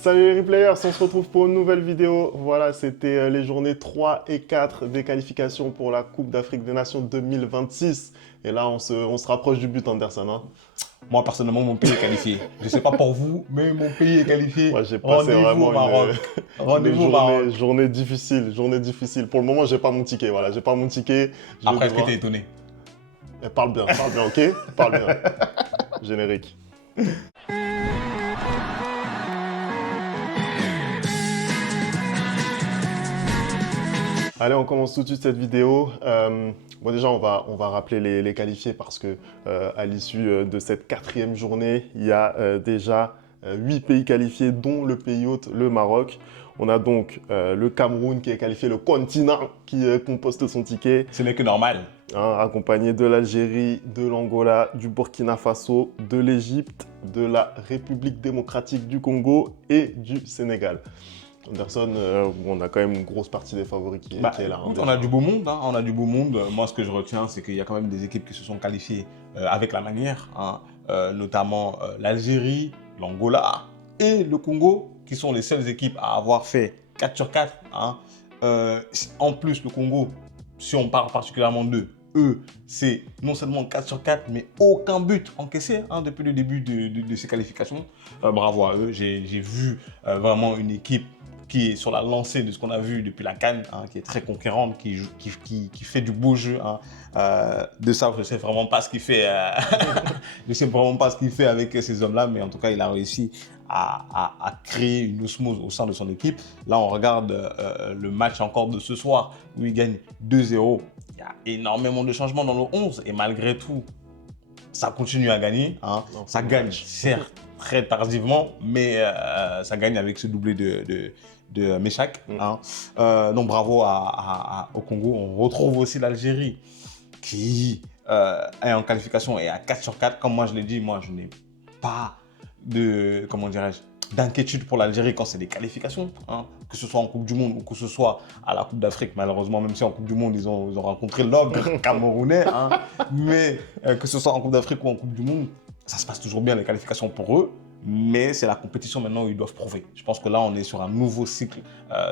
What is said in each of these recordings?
Salut les replayers, on se retrouve pour une nouvelle vidéo. Voilà, c'était les journées 3 et 4 des qualifications pour la Coupe d'Afrique des Nations 2026. Et là, on se rapproche du but, Anderson. Hein. Moi, personnellement, mon pays est qualifié. Je ne sais pas pour vous, mais mon pays est qualifié. Moi, j'ai passé Rendez-vous au vraiment Maroc. une Rendez-vous au Maroc. journée difficile, journée difficile. Pour le moment, j'ai pas mon ticket. Voilà, j'ai pas mon ticket. Après, est-ce que tu es étonné? Parle bien, ok? Parle bien. Générique. Allez, on commence tout de suite cette vidéo. Bon, déjà, on va rappeler les qualifiés parce que à l'issue de cette 4e journée, il y a déjà 8 pays qualifiés, dont le pays hôte, le Maroc. On a donc le Cameroun qui est qualifié, le continent qui compose son ticket. Ce n'est que normal. Hein, accompagné de l'Algérie, de l'Angola, du Burkina Faso, de l'Égypte, de la République démocratique du Congo et du Sénégal. Anderson, on a quand même une grosse partie des favoris qui est là. Écoute, on a du beau monde, hein, on a du beau monde. Moi, ce que je retiens, c'est qu'il y a quand même des équipes qui se sont qualifiées avec la manière, hein, notamment l'Algérie, l'Angola et le Congo, qui sont les seules équipes à avoir fait 4 sur 4. Hein. En plus, le Congo, si on parle particulièrement d'eux, c'est non seulement 4 sur 4, mais aucun but encaissé hein, depuis le début de ces qualifications. Bravo à eux, j'ai vu vraiment une équipe qui est sur la lancée de ce qu'on a vu depuis la CAN, hein, qui est très conquérante, qui fait du beau jeu. Hein. De ça, je ne sais vraiment pas ce qu'il fait. Je sais vraiment pas ce qu'il fait avec ces hommes-là, mais en tout cas, il a réussi à créer une osmose au sein de son équipe. Là, on regarde le match encore de ce soir, où il gagne 2-0. Il y a énormément de changements dans le 11, et malgré tout, ça continue à gagner. Hein. Non, ça gagne, certes, très tardivement, mais ça gagne avec ce doublé de Meshak. Hein. Donc bravo au Congo. On retrouve aussi l'Algérie qui est en qualification et à 4 sur 4. Comme moi je l'ai dit, moi je n'ai pas de, comment dirais-je, d'inquiétude pour l'Algérie quand c'est des qualifications, hein, que ce soit en Coupe du Monde ou que ce soit à la Coupe d'Afrique. Malheureusement, même si en Coupe du Monde, ils ont rencontré l'ogre camerounais, hein, mais que ce soit en Coupe d'Afrique ou en Coupe du Monde, ça se passe toujours bien les qualifications pour eux. Mais c'est la compétition maintenant où ils doivent prouver. Je pense que là, on est sur un nouveau cycle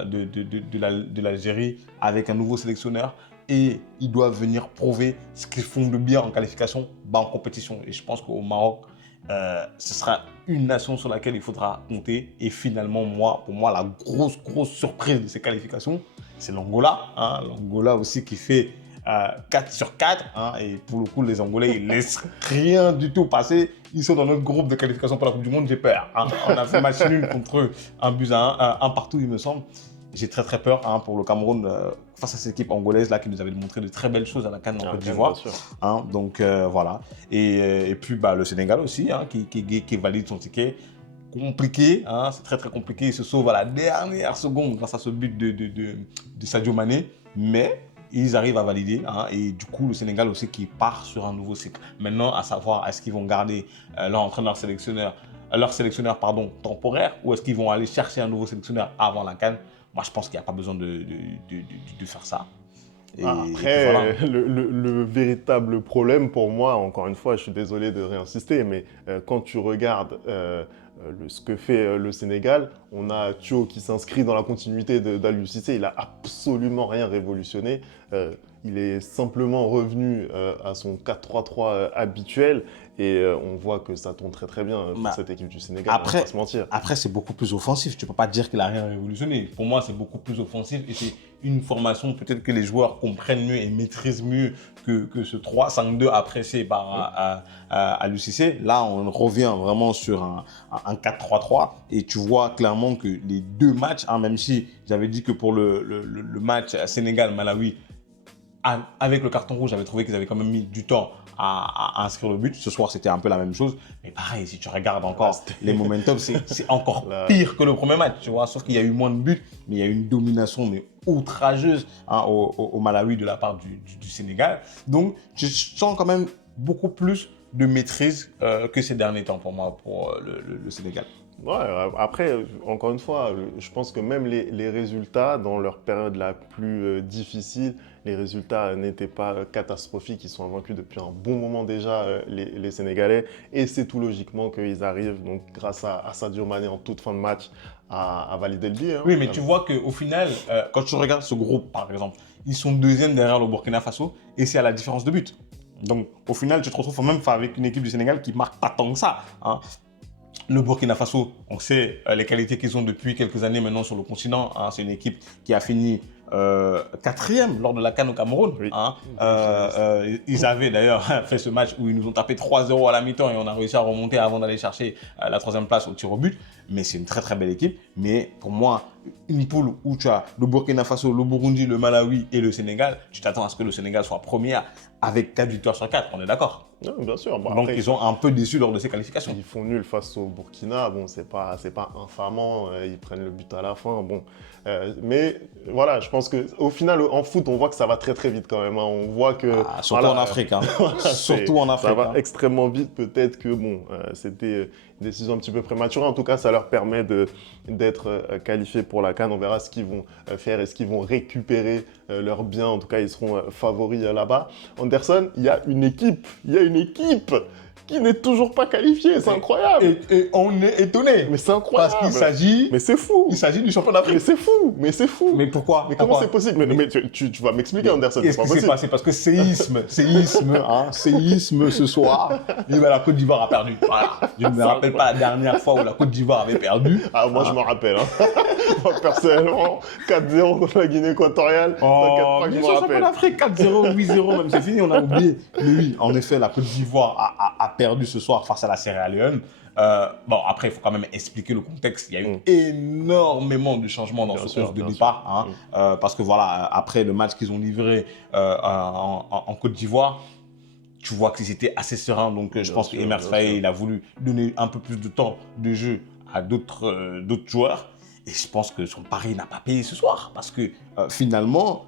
de l'Algérie avec un nouveau sélectionneur et ils doivent venir prouver ce qu'ils font de bien en qualification, en compétition. Et je pense qu'au Maroc, ce sera une nation sur laquelle il faudra compter. Et finalement, pour moi, la grosse surprise de ces qualifications, c'est l'Angola. Hein, l'Angola aussi qui fait 4 sur 4. Hein, et pour le coup, les Angolais, ils ne laissent rien du tout passer. Ils sont dans notre groupe de qualification pour la Coupe du Monde. J'ai peur. Hein. On a fait match nul contre eux, un partout, il me semble. J'ai très peur hein, pour le Cameroun face à cette équipe angolaise là qui nous avait montré de très belles choses à la CAN en Côte d'Ivoire. Hein, donc voilà. Et puis le Sénégal aussi hein, qui valide son ticket. Compliqué, hein, c'est très compliqué. Il se sauve à la dernière seconde grâce à ce but de Sadio Mané. Mais ils arrivent à valider hein, et du coup le Sénégal aussi qui part sur un nouveau cycle. Maintenant, à savoir, est-ce qu'ils vont garder leur entraîneur sélectionneur, temporaire ou est-ce qu'ils vont aller chercher un nouveau sélectionneur avant la CAN? Moi, je pense qu'il n'y a pas besoin de faire ça. Et après, voilà. le véritable problème pour moi, encore une fois, je suis désolé de réinsister, mais quand tu regardes ce que fait le Sénégal, on a Thio qui s'inscrit dans la continuité d'Aliou Cissé, il n'a absolument rien révolutionné. Il est simplement revenu à son 4-3-3 habituel et on voit que ça tourne très bien pour cette équipe du Sénégal, on va pas se mentir. Après, c'est beaucoup plus offensif. Tu ne peux pas dire qu'il n'a rien révolutionné. Pour moi, c'est beaucoup plus offensif et c'est une formation peut-être que les joueurs comprennent mieux et maîtrisent mieux que ce 3-5-2 apprécié par Aliou Cissé. Là, on revient vraiment sur un 4-3-3 et tu vois clairement que les deux matchs, hein, même si j'avais dit que pour le match Sénégal-Malawi, avec le carton rouge, j'avais trouvé qu'ils avaient quand même mis du temps à inscrire le but. Ce soir, c'était un peu la même chose. Mais pareil, si tu regardes encore les momentum, c'est encore pire que le premier match, tu vois. Sauf qu'il y a eu moins de buts, mais il y a eu une domination mais outrageuse hein, au Malawi de la part du Sénégal. Donc, je sens quand même beaucoup plus de maîtrise que ces derniers temps pour moi, pour le Sénégal. Ouais, après, encore une fois, je pense que même les résultats, dans leur période la plus difficile, les résultats n'étaient pas catastrophiques. Ils sont invaincus depuis un bon moment déjà, les Sénégalais. Et c'est tout logiquement qu'ils arrivent, donc, grâce à Sadio Mané en toute fin de match, à valider le billet, hein. Oui, mais tu vois qu'au final, quand tu regardes ce groupe, par exemple, ils sont deuxième derrière le Burkina Faso et c'est à la différence de but. Donc, au final, tu te retrouves même avec une équipe du Sénégal qui marque pas tant que ça, hein. Le Burkina Faso, on sait les qualités qu'ils ont depuis quelques années maintenant sur le continent, hein. C'est une équipe qui a fini quatrième lors de la CAN au Cameroun, Oui. hein. Ils avaient d'ailleurs fait ce match où ils nous ont tapé 3-0 à la mi-temps et on a réussi à remonter avant d'aller chercher la troisième place au tir au but. Mais c'est une très très belle équipe. Mais pour moi, une poule où tu as le Burkina Faso, le Burundi, le Malawi et le Sénégal, tu t'attends à ce que le Sénégal soit premier avec 4 victoires sur 4, on est d'accord? Ouais, bien sûr. Bon, Donc après, ils ont un peu déçu lors de ces qualifications. ils font nul face au Burkina. Bon, c'est pas infamant. Ils prennent le but à la fin. Bon, mais voilà, je pense que au final, en foot, on voit que ça va très très vite quand même, hein. On voit que Surtout voilà, en Afrique, hein. voilà, Surtout en Afrique. ça va Hein. extrêmement vite. Peut-être que bon, c'était une décision un petit peu prématurée. En tout cas, ça leur permet d'être qualifiés pour la CAN. On verra ce qu'ils vont faire. Est-ce qu'ils vont récupérer leurs biens? En tout cas, ils seront favoris là-bas. Anderson, il y a une équipe qui n'est toujours pas qualifiée. C'est incroyable. Et on est étonné. Mais c'est incroyable. Parce qu'il s'agit Mais c'est fou. du champion Mais d'Afrique. c'est fou. Mais c'est fou. Mais pourquoi? Mais comment c'est possible? Mais tu vas m'expliquer, Anderson. Qu'est-ce C'est pas qui s'est possible. passé? Parce que séisme, hein, séisme ce soir. Et ben, la Côte d'Ivoire a perdu. Voilà. Je ne me rappelle pas la dernière fois où la Côte d'Ivoire avait perdu. Ah, moi, je m'en rappelle. Hein. Moi, personnellement, 4-0 contre la Guinée équatoriale. T'inquiète pas que je bien m'en sûr, champion rappelle. d'Afrique, 4-0, 8-0, même c'est fini, on a oublié. Mais oui, en effet, la Côte d'Ivoire a perdu ce soir face à la Sierra Leone. Bon, après, il faut quand même expliquer le contexte. Il y a eu énormément de changements dans ce 11 de départ. Hein, parce que voilà, après le match qu'ils ont livré en Côte d'Ivoire, tu vois qu'ils étaient assez sereins. Donc, je pense qu'Emer Faé, il a voulu donner un peu plus de temps de jeu à d'autres joueurs. Et je pense que son pari n'a pas payé ce soir. Parce que finalement,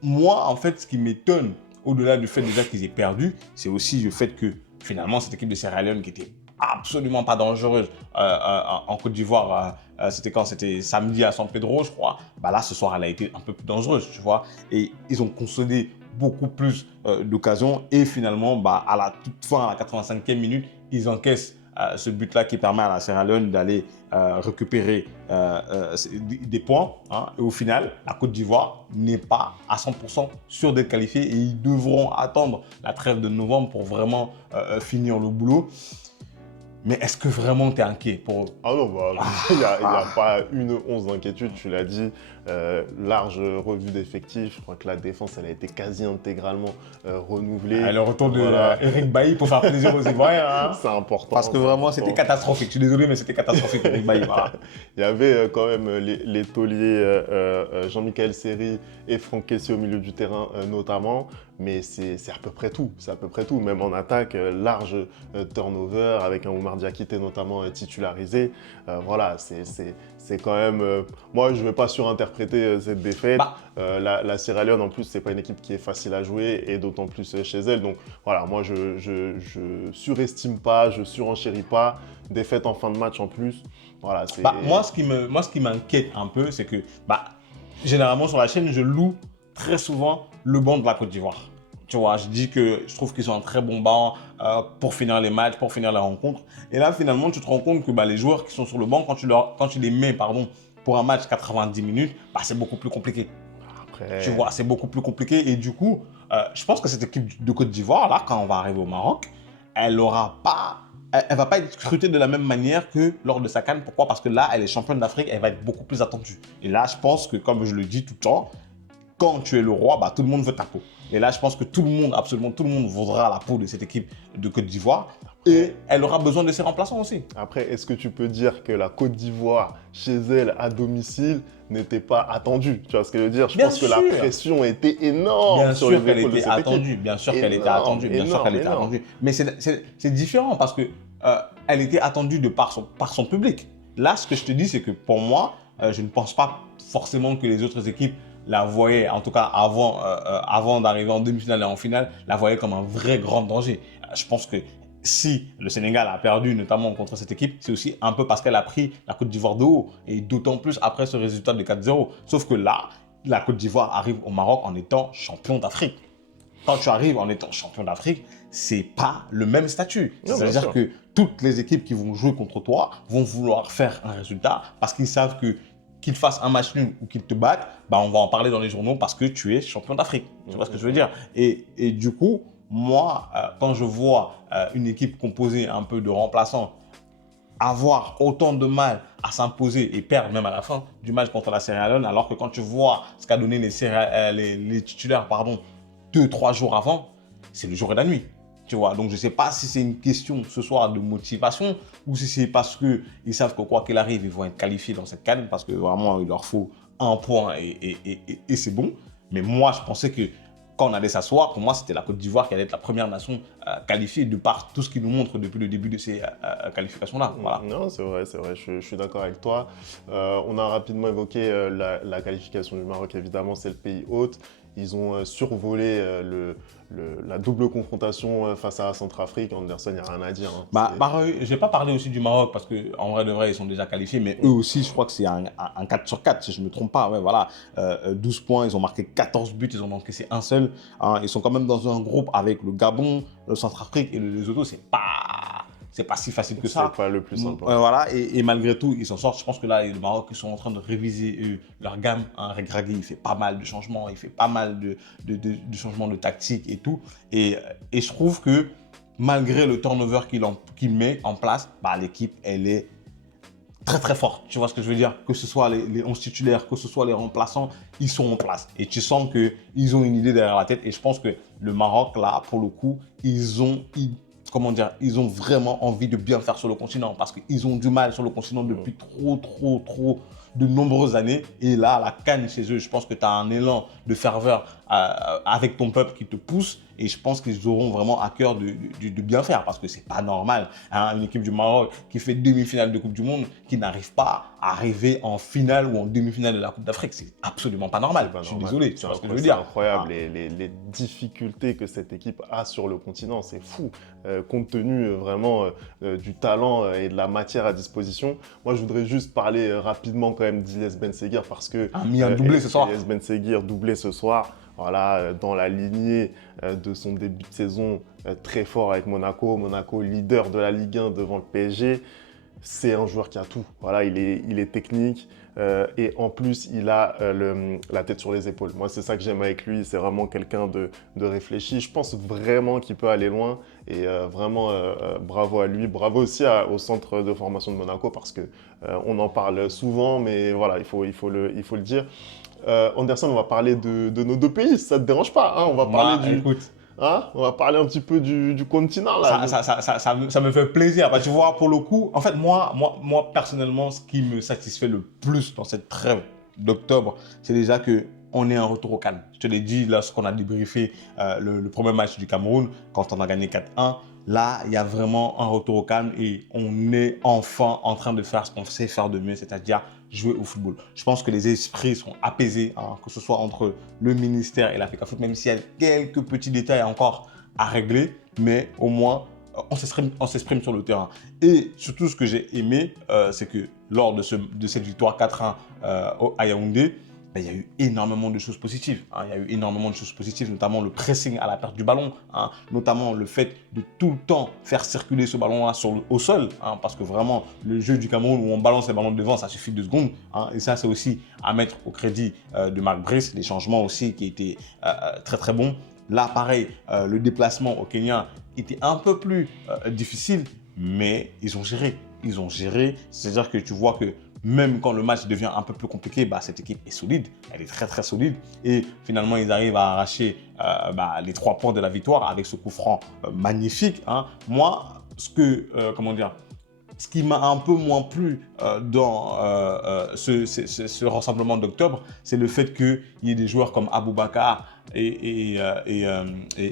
moi, en fait, ce qui m'étonne, au-delà du fait déjà qu'ils aient perdu, c'est aussi le fait que finalement, cette équipe de Sierra Leone qui était absolument pas dangereuse en Côte d'Ivoire, c'était quand? C'était samedi à San Pedro, je crois. Bah là, ce soir, elle a été un peu plus dangereuse, tu vois. Et ils ont concédé beaucoup plus d'occasions. Et finalement, bah, à la toute fin, à la 85e minute, ils encaissent ce but-là qui permet à la Sierra Leone d'aller récupérer des points. Hein. Et au final, la Côte d'Ivoire n'est pas à 100% sûre d'être qualifiée et ils devront attendre la trêve de novembre pour vraiment finir le boulot. Mais est-ce que vraiment tu es inquiet pour eux? Ah non, bah, il n'y a pas une once d'inquiétude, tu l'as dit. Large revue d'effectifs. Je crois que la défense, elle a été quasi intégralement renouvelée. Le retour de Eric Bailly pour faire plaisir aux Ivoiriens. Hein. C'est important. Parce que vraiment, c'était catastrophique. Je suis désolé, mais c'était catastrophique, Eric Bailly. Voilà. Il y avait quand même les tauliers Jean-Michel Seri et Franck Kessié au milieu du terrain notamment. Mais c'est à peu près tout. C'est à peu près tout. Même en attaque, large turnover avec un Oumar Diakité notamment titularisé. Voilà, c'est quand même... moi, je ne vais pas surinterpréter cette défaite. La Sierra Leone, en plus, c'est pas une équipe qui est facile à jouer et d'autant plus chez elle. Donc voilà, moi, je surestime pas, je surenchéris pas. Défaite en fin de match en plus. Voilà, moi, ce qui m'inquiète un peu, c'est que généralement sur la chaîne, je loue très souvent le banc de la Côte d'Ivoire. Tu vois, je trouve qu'ils ont un très bon banc pour finir les matchs, pour finir les rencontres. Et là, finalement, tu te rends compte que les joueurs qui sont sur le banc, quand tu les mets pour un match 90 minutes, c'est beaucoup plus compliqué. Après... Tu vois, c'est beaucoup plus compliqué. Et du coup, je pense que cette équipe de Côte d'Ivoire, là, quand on va arriver au Maroc, elle ne va pas être scrutée de la même manière que lors de sa CAN. Pourquoi? Parce que là, elle est championne d'Afrique, elle va être beaucoup plus attendue. Et là, je pense que, comme je le dis tout le temps, quand tu es le roi, tout le monde veut ta peau. Et là, je pense que tout le monde, absolument tout le monde voudra la peau de cette équipe de Côte d'Ivoire. Et elle aura besoin de ses remplaçants aussi. Après, est-ce que tu peux dire que la Côte d'Ivoire, chez elle, à domicile, n'était pas attendue? Tu vois ce que je veux dire? Je pense que la pression était énorme. Bien sûr qu'elle était attendue. Bien sûr qu'elle était attendue. Bien sûr qu'elle était attendue. Mais c'est différent parce que elle était attendue de par son public. Là, ce que je te dis, c'est que pour moi, je ne pense pas forcément que les autres équipes la voyaient, en tout cas avant d'arriver en demi-finale et en finale, la voyaient comme un vrai grand danger. Je pense que si le Sénégal a perdu, notamment contre cette équipe, c'est aussi un peu parce qu'elle a pris la Côte d'Ivoire de haut, et d'autant plus après ce résultat de 4-0. Sauf que là, la Côte d'Ivoire arrive au Maroc en étant champion d'Afrique. Quand tu arrives en étant champion d'Afrique, c'est pas le même statut. C'est-à-dire que toutes les équipes qui vont jouer contre toi vont vouloir faire un résultat parce qu'ils savent que qu'ils fassent un match nul ou qu'ils te battent, bah on va en parler dans les journaux parce que tu es champion d'Afrique. Tu vois ce que je veux dire? Et du coup, moi, quand je vois une équipe composée un peu de remplaçants avoir autant de mal à s'imposer et perdre même à la fin du match contre la Sierra Leone, alors que quand tu vois ce qu'a donné les titulaires 2-3 jours avant, c'est le jour et la nuit. Tu vois, donc je ne sais pas si c'est une question ce soir de motivation ou si c'est parce qu'ils savent que quoi qu'il arrive, ils vont être qualifiés dans cette CAN parce que vraiment, il leur faut un point et c'est bon. Mais moi, je pensais que quand on allait s'asseoir, pour moi, c'était la Côte d'Ivoire qui allait être la première nation qualifiée de par tout ce qu'ils nous montrent depuis le début de ces qualifications-là. Voilà. Non, c'est vrai, je suis d'accord avec toi. On a rapidement évoqué la qualification du Maroc, évidemment, c'est le pays hôte. Ils ont survolé la double confrontation face à la Centrafrique. Anderson, il n'y a rien à dire. Hein. Je ne vais pas parler aussi du Maroc parce qu'en vrai de vrai, ils sont déjà qualifiés, mais eux aussi, je crois que c'est un 4 sur 4, si je ne me trompe pas. Ouais, voilà. 12 points, ils ont marqué 14 buts, ils ont encaissé un seul. Hein. Ils sont quand même dans un groupe avec le Gabon, le Centrafrique et le Lesotho. C'est pas si facile que ça. C'est pas le plus simple. Voilà, et malgré tout, ils s'en sortent. Je pense que là, le Maroc, ils sont en train de réviser leur gamme. Hein. Regragui, il fait pas mal de changements, il fait pas mal de changements de tactique et tout. Et je trouve que malgré le turnover qu'il met en place, bah, l'équipe, elle est très très forte. Tu vois ce que je veux dire? Que ce soit les 11 titulaires, que ce soit les remplaçants, ils sont en place. Et tu sens qu'ils ont une idée derrière la tête. Et je pense que le Maroc, là, pour le coup, ils ont vraiment envie de bien faire sur le continent parce qu'ils ont du mal sur le continent depuis trop de nombreuses années. Et là, la CAN chez eux, je pense que tu as un élan de ferveur avec ton peuple qui te pousse. Et je pense qu'ils auront vraiment à cœur de bien faire parce que c'est pas normal. Hein, une équipe du Maroc qui fait demi-finale de Coupe du Monde, qui n'arrive pas à arriver en finale ou en demi-finale de la Coupe d'Afrique. C'est absolument pas normal. Je suis désolé, tu vois ce que je veux dire. C'est incroyable, les difficultés que cette équipe a sur le continent, c'est fou. Compte tenu vraiment du talent et de la matière à disposition. Moi, je voudrais juste parler rapidement quand même d'Ilyes Benseghir parce que mis un doublé ce soir. Ilyes Benseghir doublé ce soir. Voilà, dans la lignée de son début de saison très fort avec Monaco. Monaco, leader de la Ligue 1 devant le PSG. C'est un joueur qui a tout. Voilà, il est technique et en plus, il a la tête sur les épaules. Moi, c'est ça que j'aime avec lui. C'est vraiment quelqu'un de réfléchi. Je pense vraiment qu'il peut aller loin et vraiment bravo à lui. Bravo aussi au centre de formation de Monaco parce que on en parle souvent, mais voilà, il faut le dire. Anderson, on va parler de nos deux pays, si ça ne te dérange pas. Hein, on va parler écoute. Hein, on va parler un petit peu du continent là. Ça me fait plaisir. Bah, tu vois, pour le coup, en fait, moi, personnellement, ce qui me satisfait le plus dans cette trêve d'octobre, c'est déjà qu'on est en retour au calme. Je te l'ai dit lorsqu'on a débriefé le premier match du Cameroun, quand on a gagné 4-1. Là, il y a vraiment un retour au calme et on est enfin en train de faire ce qu'on sait faire de mieux, c'est-à-dire jouer au football. Je pense que les esprits sont apaisés, hein, que ce soit entre le ministère et la FECAFOOT, même s'il y a quelques petits détails encore à régler, mais au moins, on s'exprime sur le terrain. Et surtout, ce que j'ai aimé, c'est que lors de cette victoire 4-1 à Yaoundé, il y a eu énormément de choses positives. Hein. Il y a eu énormément de choses positives, notamment le pressing à la perte du ballon, hein. Notamment le fait de tout le temps faire circuler ce ballon-là au sol, hein, parce que vraiment, le jeu du Cameroun où on balance les ballons devant, ça suffit 2 secondes. Hein. Et ça, c'est aussi à mettre au crédit de Marc Brice, les changements aussi qui étaient très très bons. Là, pareil, le déplacement au Kenya était un peu plus difficile, mais ils ont géré. Ils ont géré, c'est-à-dire que tu vois que même quand le match devient un peu plus compliqué, bah, cette équipe est solide, elle est très très solide. Et finalement, ils arrivent à arracher les 3 points de la victoire avec ce coup franc magnifique. Hein. Moi, ce qui m'a un peu moins plu dans ce rassemblement d'octobre, c'est le fait qu'il y ait des joueurs comme Aboubakar et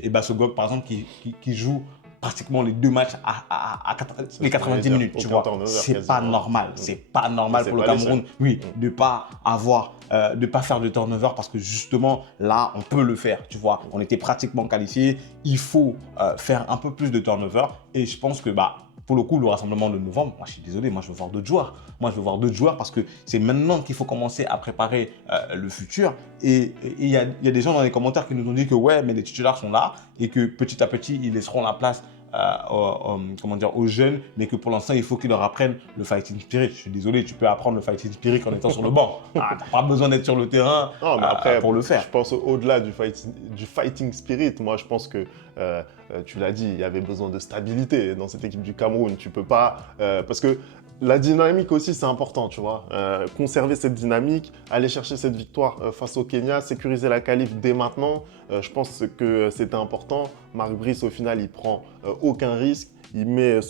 Bassogog, par exemple, qui jouent pratiquement les deux matchs les 90 minutes, tu vois. C'est pas normal. C'est pas normal pour le Cameroun, oui, de pas avoir, de pas faire de turnover parce que justement, là, on peut le faire, tu vois. On était pratiquement qualifiés. Il faut faire un peu plus de turnover et je pense que, pour le coup, le rassemblement de novembre, moi je suis désolé, moi je veux voir d'autres joueurs. Moi je veux voir d'autres joueurs parce que c'est maintenant qu'il faut commencer à préparer le futur. Et il y a des gens dans les commentaires qui nous ont dit que ouais, mais les titulaires sont là et que petit à petit, ils laisseront la place aux jeunes, mais que pour l'instant, il faut qu'ils leur apprennent le fighting spirit. Je suis désolé, tu peux apprendre le fighting spirit en étant sur le banc. Tu n'as pas besoin d'être sur le terrain pour le faire. Je pense au-delà du fighting spirit, moi je pense que tu l'as dit, il y avait besoin de stabilité dans cette équipe du Cameroun. Tu peux pas... parce que la dynamique aussi, c'est important, tu vois. Conserver cette dynamique, aller chercher cette victoire face au Kenya, sécuriser la qualif dès maintenant, je pense que c'était important. Marc Brice, au final, il prend aucun risque. Il met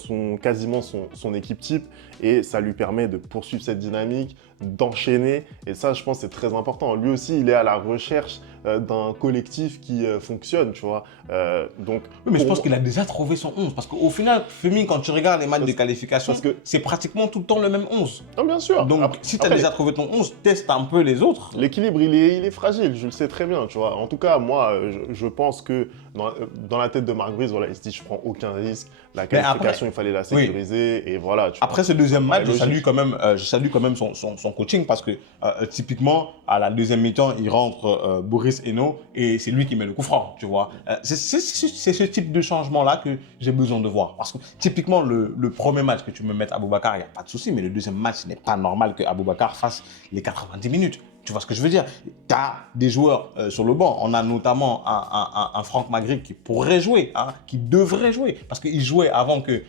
quasiment son équipe type et ça lui permet de poursuivre cette dynamique, d'enchaîner. Et ça, je pense, c'est très important. Lui aussi, il est à la recherche d'un collectif qui fonctionne, tu vois. Oui, mais je pense qu'il a déjà trouvé son 11. Parce qu'au final, Femi, quand tu regardes les matchs de qualification, c'est pratiquement tout le temps le même 11. Non, bien sûr. Donc, si tu as déjà trouvé ton 11, teste un peu les autres. L'équilibre, il est fragile, je le sais très bien, tu vois. En tout cas, moi, je pense que dans la tête de Marc Brice, voilà, il se dit, je prends aucun risque. La qualification, il fallait la sécuriser. Oui. Et voilà. Après ce deuxième match, je salue quand même son coaching parce que typiquement, à la deuxième mi-temps, il rentre Boris Eno et c'est lui qui met le coup franc, tu vois. C'est ce type de changement-là que j'ai besoin de voir. Parce que typiquement, le premier match que tu me mets Aboubacar, il n'y a pas de souci, mais le deuxième match, ce n'est pas normal que Aboubacar fasse les 90 minutes. Tu vois ce que je veux dire? Tu as des joueurs sur le banc. On a notamment un Franck Magritte qui pourrait jouer, qui devrait jouer. Parce qu'il jouait avant que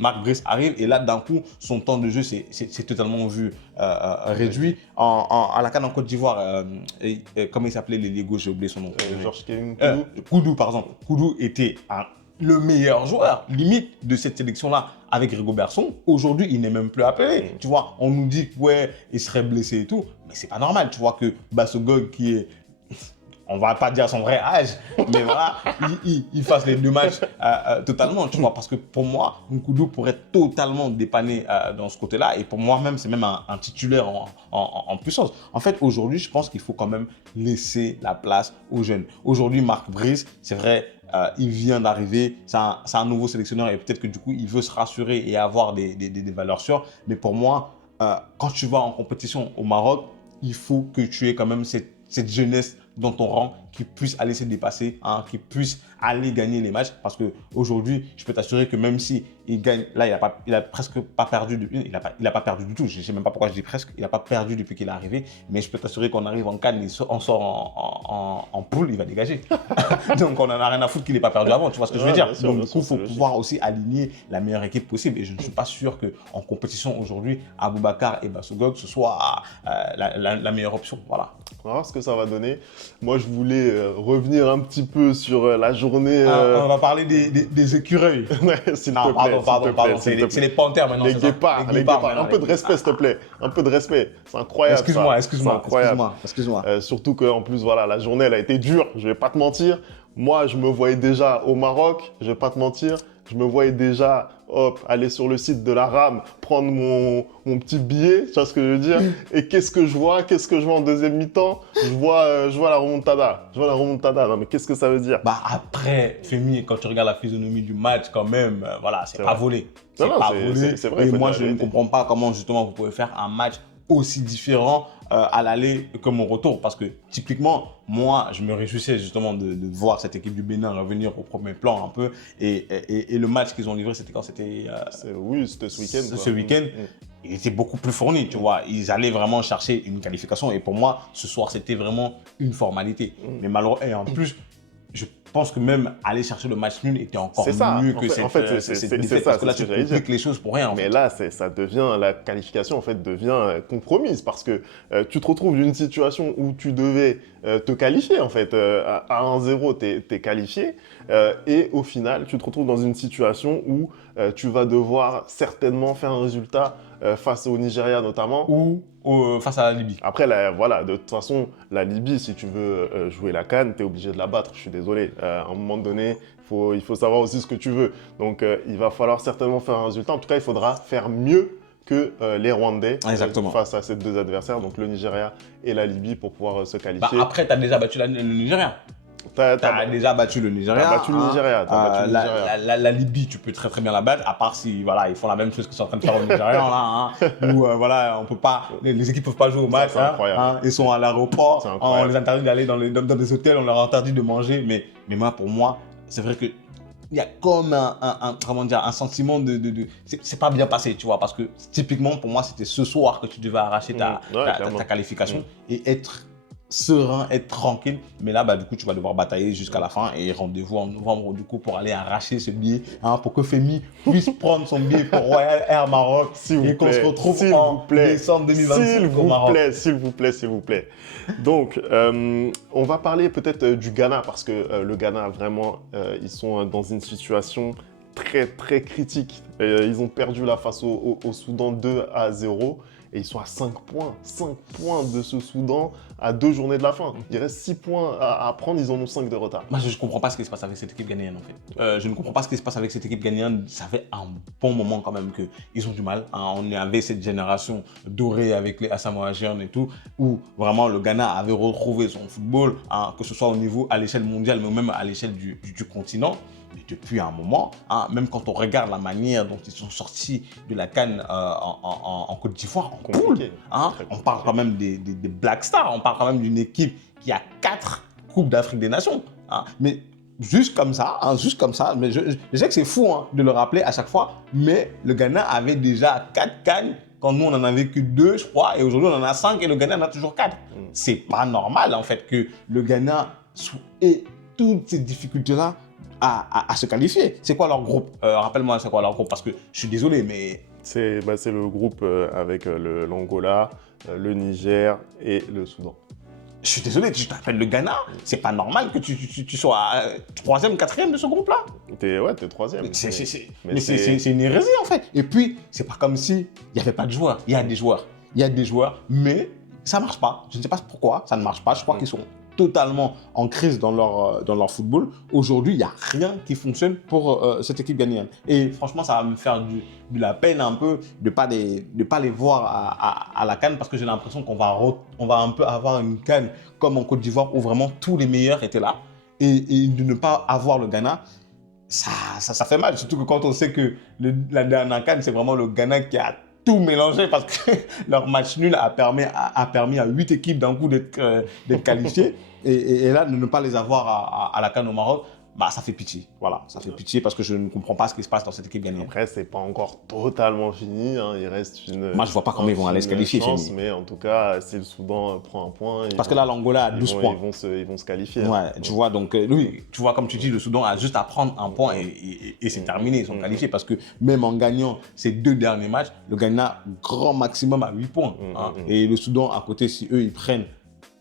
Marc Brice arrive. Et là, d'un coup, son temps de jeu s'est totalement vu réduit. À la CAN en Côte d'Ivoire, comment il s'appelait l'ailier gauche? J'ai oublié son nom. Georges Kevin Koudou, par exemple. Koudou était le meilleur joueur, limite, de cette sélection-là avec Rigobert Song. Aujourd'hui, il n'est même plus appelé. Tu vois, on nous dit ouais, il serait blessé et tout. Mais c'est pas normal. Tu vois que Bassogog, qui est... On va pas dire son vrai âge, mais voilà, il fasse les deux matchs totalement, tu vois. Parce que pour moi, Nkoudou pourrait totalement dépanner dans ce côté-là. Et pour moi-même, c'est même un titulaire en puissance. En fait, aujourd'hui, je pense qu'il faut quand même laisser la place aux jeunes. Aujourd'hui, Marc Brice, c'est vrai, il vient d'arriver, c'est un nouveau sélectionneur et peut-être que du coup, il veut se rassurer et avoir des valeurs sûres. Mais pour moi, quand tu vas en compétition au Maroc, il faut que tu aies quand même cette jeunesse dans ton rang qui puisse aller se dépasser, qui puisse aller gagner les matchs. Parce qu'aujourd'hui, je peux t'assurer que même si il gagne, là, il a presque pas perdu, il a pas perdu du tout. Je ne sais même pas pourquoi je dis presque, il n'a pas perdu depuis qu'il est arrivé. Mais je peux t'assurer qu'on arrive en CAN, on sort en poule, il va dégager. Donc, on n'en a rien à foutre qu'il n'ait pas perdu avant, tu vois ce que je veux dire. Donc, du coup, il faut pouvoir aussi aligner la meilleure équipe possible. Et je ne suis pas sûr qu'en compétition aujourd'hui, Aboubacar et Bassogog, ce soit la meilleure option. Voilà. On va voir ce que ça va donner. Moi, je voulais revenir un petit peu sur la journée. On va parler des écureuils. Ouais, s'il te plaît. Pardon. C'est les panthères maintenant. Les guépards. Un peu de respect, s'il te plaît. Un peu de respect. C'est incroyable. Excuse-moi. Surtout qu'en plus, voilà, la journée, elle a été dure. Je vais pas te mentir. Moi, je me voyais déjà au Maroc. Je vais pas te mentir. Je me voyais déjà, aller sur le site de la RAM, prendre mon petit billet, tu vois ce que je veux dire? Et qu'est-ce que je vois en deuxième mi-temps? Je vois la remontada. Non, mais qu'est-ce que ça veut dire? Après, Femi, quand tu regardes la physionomie du match, quand même, voilà, c'est pas volé. C'est vrai. Et moi, je ne comprends pas comment, justement, vous pouvez faire un match aussi différent à l'aller comme au retour. Parce que, typiquement, moi, je me réjouissais justement de voir cette équipe du Bénin revenir au premier plan un peu. Et le match qu'ils ont livré, c'était quand? C'était ce week-end. Ce week-end, il était beaucoup plus fourni, tu vois. Ils allaient vraiment chercher une qualification. Et pour moi, ce soir, c'était vraiment une formalité. Mais malheureusement, et en plus, je pense que même aller chercher le match nul était encore mieux que cette défaite. Parce que là, tu compliques les choses pour rien. Mais là, la qualification en fait devient compromise parce que tu te retrouves d'une situation où tu devais te qualifier en fait. À 1-0, tu es qualifié et au final, tu te retrouves dans une situation où tu vas devoir certainement faire un résultat face au Nigeria notamment. Ou face à la Libye. Après, voilà, de toute façon, la Libye, si tu veux jouer la CAN, tu es obligé de la battre, je suis désolé. À un moment donné, il faut savoir aussi ce que tu veux. Donc, il va falloir certainement faire un résultat. En tout cas, il faudra faire mieux que les Rwandais face à ces deux adversaires, donc le Nigeria et la Libye, pour pouvoir se qualifier. Après, tu as déjà battu le Nigeria. Tu as déjà battu le Nigeria. Tu as battu le Nigeria. La Libye, tu peux très très bien la battre, à part si voilà, ils font la même chose qu'ils sont en train de faire au Nigeria. Là, où voilà, on peut pas, les équipes ne peuvent pas jouer au match. Ils sont à l'aéroport, on les interdit d'aller dans des hôtels, on leur interdit de manger. Mais moi, pour moi, c'est vrai que il y a comme un sentiment de c'est pas bien passé, tu vois, parce que typiquement pour moi c'était ce soir que tu devais arracher ta qualification et être serein, être tranquille, mais là du coup tu vas devoir batailler jusqu'à la fin et rendez-vous en novembre du coup pour aller arracher ce billet, pour que Femi puisse prendre son billet pour Royal Air Maroc et qu'on se retrouve en décembre 2025 au Maroc. S'il vous plaît. Donc, on va parler peut-être du Ghana parce que le Ghana, vraiment, ils sont dans une situation très, très critique. Ils ont perdu là face au Soudan 2-0 et ils sont à 5 points. 5 points de ce Soudan à 2 journées de la fin. Il reste 6 points à prendre, ils en ont 5 de retard. Moi, je ne comprends pas ce qui se passe avec cette équipe ghanéenne, en fait. Je ne comprends pas ce qui se passe avec cette équipe ghanéenne. Ça fait un bon moment quand même qu'ils ont du mal. On est avec cette génération dorée avec les Asamoah Gyan et tout, où vraiment le Ghana avait retrouvé son football, que ce soit au niveau à l'échelle mondiale, mais même à l'échelle du continent. Mais depuis un moment, même quand on regarde la manière dont ils sont sortis de la CAN en Côte d'Ivoire, en poule, on parle quand même des Black Stars, on parle quand même d'une équipe qui a 4 Coupes d'Afrique des Nations. Mais juste comme ça, mais je sais que c'est fou de le rappeler à chaque fois, mais le Ghana avait déjà 4 CAN quand nous on en avait que 2, je crois, et aujourd'hui on en a 5 et le Ghana en a toujours 4. C'est pas normal en fait que le Ghana ait toutes ces difficultés-là à se qualifier. C'est quoi leur groupe? Rappelle-moi, c'est quoi leur groupe? Parce que je suis désolé, mais... C'est le groupe avec l'Angola, le Niger et le Soudan. Je suis désolé, tu t'appelles le Ghana. C'est pas normal que tu sois 3e, 4e de ce groupe-là. T'es 3e. Mais c'est une hérésie en fait. Et puis, c'est pas comme si il n'y avait pas de joueurs. Il y a des joueurs, mais ça marche pas. Je ne sais pas pourquoi ça ne marche pas. Je crois qu'ils sont totalement en crise dans leur football. Aujourd'hui, il n'y a rien qui fonctionne pour cette équipe ghanéenne. Et franchement, ça va me faire de la peine un peu de ne pas les voir à la CAN parce que j'ai l'impression qu'on va un peu avoir une CAN comme en Côte d'Ivoire où vraiment tous les meilleurs étaient là. Et de ne pas avoir le Ghana, ça fait mal. Surtout que quand on sait que la dernière CAN, c'est vraiment le Ghana qui a tout mélangé parce que leur match nul a permis à 8 équipes d'un coup d'être qualifiées. Et là, de ne pas les avoir à la CAN au Maroc, ça fait pitié. Voilà, ça fait pitié parce que je ne comprends pas ce qui se passe dans cette équipe ghanéenne. Après, c'est pas encore totalement fini. Il reste une. Moi, je vois pas comment ils vont aller se qualifier. Mais en tout cas, si le Soudan prend un point. Parce que là, l'Angola a 12 points. Ils vont se qualifier. Ouais, tu vois, donc, oui, tu vois, comme tu dis, le Soudan a juste à prendre un point et c'est terminé. Ils sont qualifiés parce que même en gagnant ces 2 derniers matchs, le Ghana, grand maximum à 8 points. Et le Soudan, à côté, si eux, ils prennent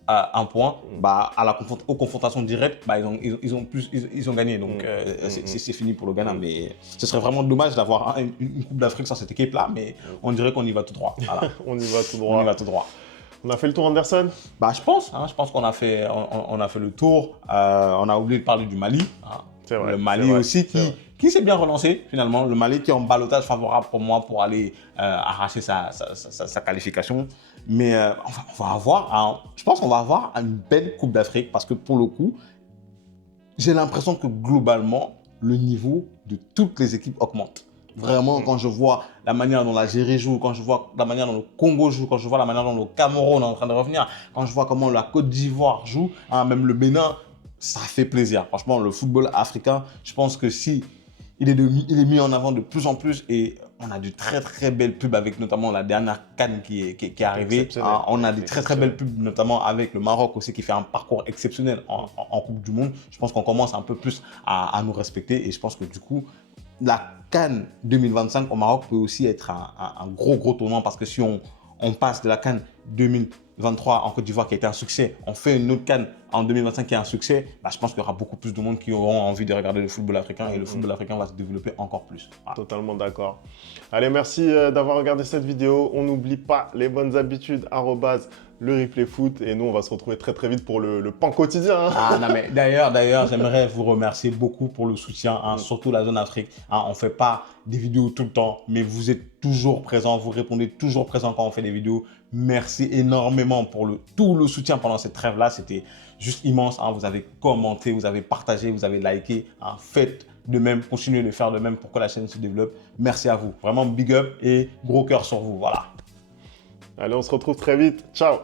un point, aux confrontations directes, ils ont gagné. Donc, c'est fini pour le Ghana. Mais ce serait vraiment dommage d'avoir une Coupe d'Afrique sans cette équipe-là. Mais on dirait qu'on y va tout droit. Voilà. On y va tout droit. On a fait le tour, Anderson? Je pense qu'on a fait le tour. On a oublié de parler du Mali. C'est vrai, le Mali aussi qui s'est bien relancé finalement. Le Mali qui est en ballottage favorable pour moi pour aller arracher sa qualification. Mais on va avoir, je pense qu'on va avoir une belle Coupe d'Afrique parce que pour le coup, j'ai l'impression que globalement, le niveau de toutes les équipes augmente. Vraiment, quand je vois la manière dont l'Algérie joue, quand je vois la manière dont le Congo joue, quand je vois la manière dont le Cameroun est en train de revenir, quand je vois comment la Côte d'Ivoire joue, même le Bénin, ça fait plaisir. Franchement, le football africain, je pense que si il est mis en avant de plus en plus et on a de très très belles pubs avec notamment la dernière CAN qui est arrivée. On a des très très belles pubs notamment avec le Maroc aussi qui fait un parcours exceptionnel en Coupe du Monde. Je pense qu'on commence un peu plus à nous respecter et je pense que du coup, la CAN 2025 au Maroc peut aussi être un gros tournant parce que si on passe de la CAN 2023 en Côte d'Ivoire qui a été un succès, on fait une autre CAN en 2025 qui est un succès, bah, je pense qu'il y aura beaucoup plus de monde qui auront envie de regarder le football africain et le football africain va se développer encore plus. Voilà. Totalement d'accord. Allez, merci d'avoir regardé cette vidéo. On n'oublie pas les bonnes habitudes, le replay foot. Et nous, on va se retrouver très très vite pour le pan quotidien. Hein. Ah non, mais d'ailleurs, j'aimerais vous remercier beaucoup pour le soutien, hein, surtout la zone Afrique. Hein, on ne fait pas des vidéos tout le temps, mais vous êtes toujours présents, vous répondez toujours présents quand on fait des vidéos. Merci énormément pour tout le soutien pendant cette trêve-là. C'était juste immense. Hein. Vous avez commenté, vous avez partagé, vous avez liké. Hein. Faites de même, continuez de faire de même pour que la chaîne se développe. Merci à vous. Vraiment big up et gros cœur sur vous. Voilà. Allez, on se retrouve très vite. Ciao.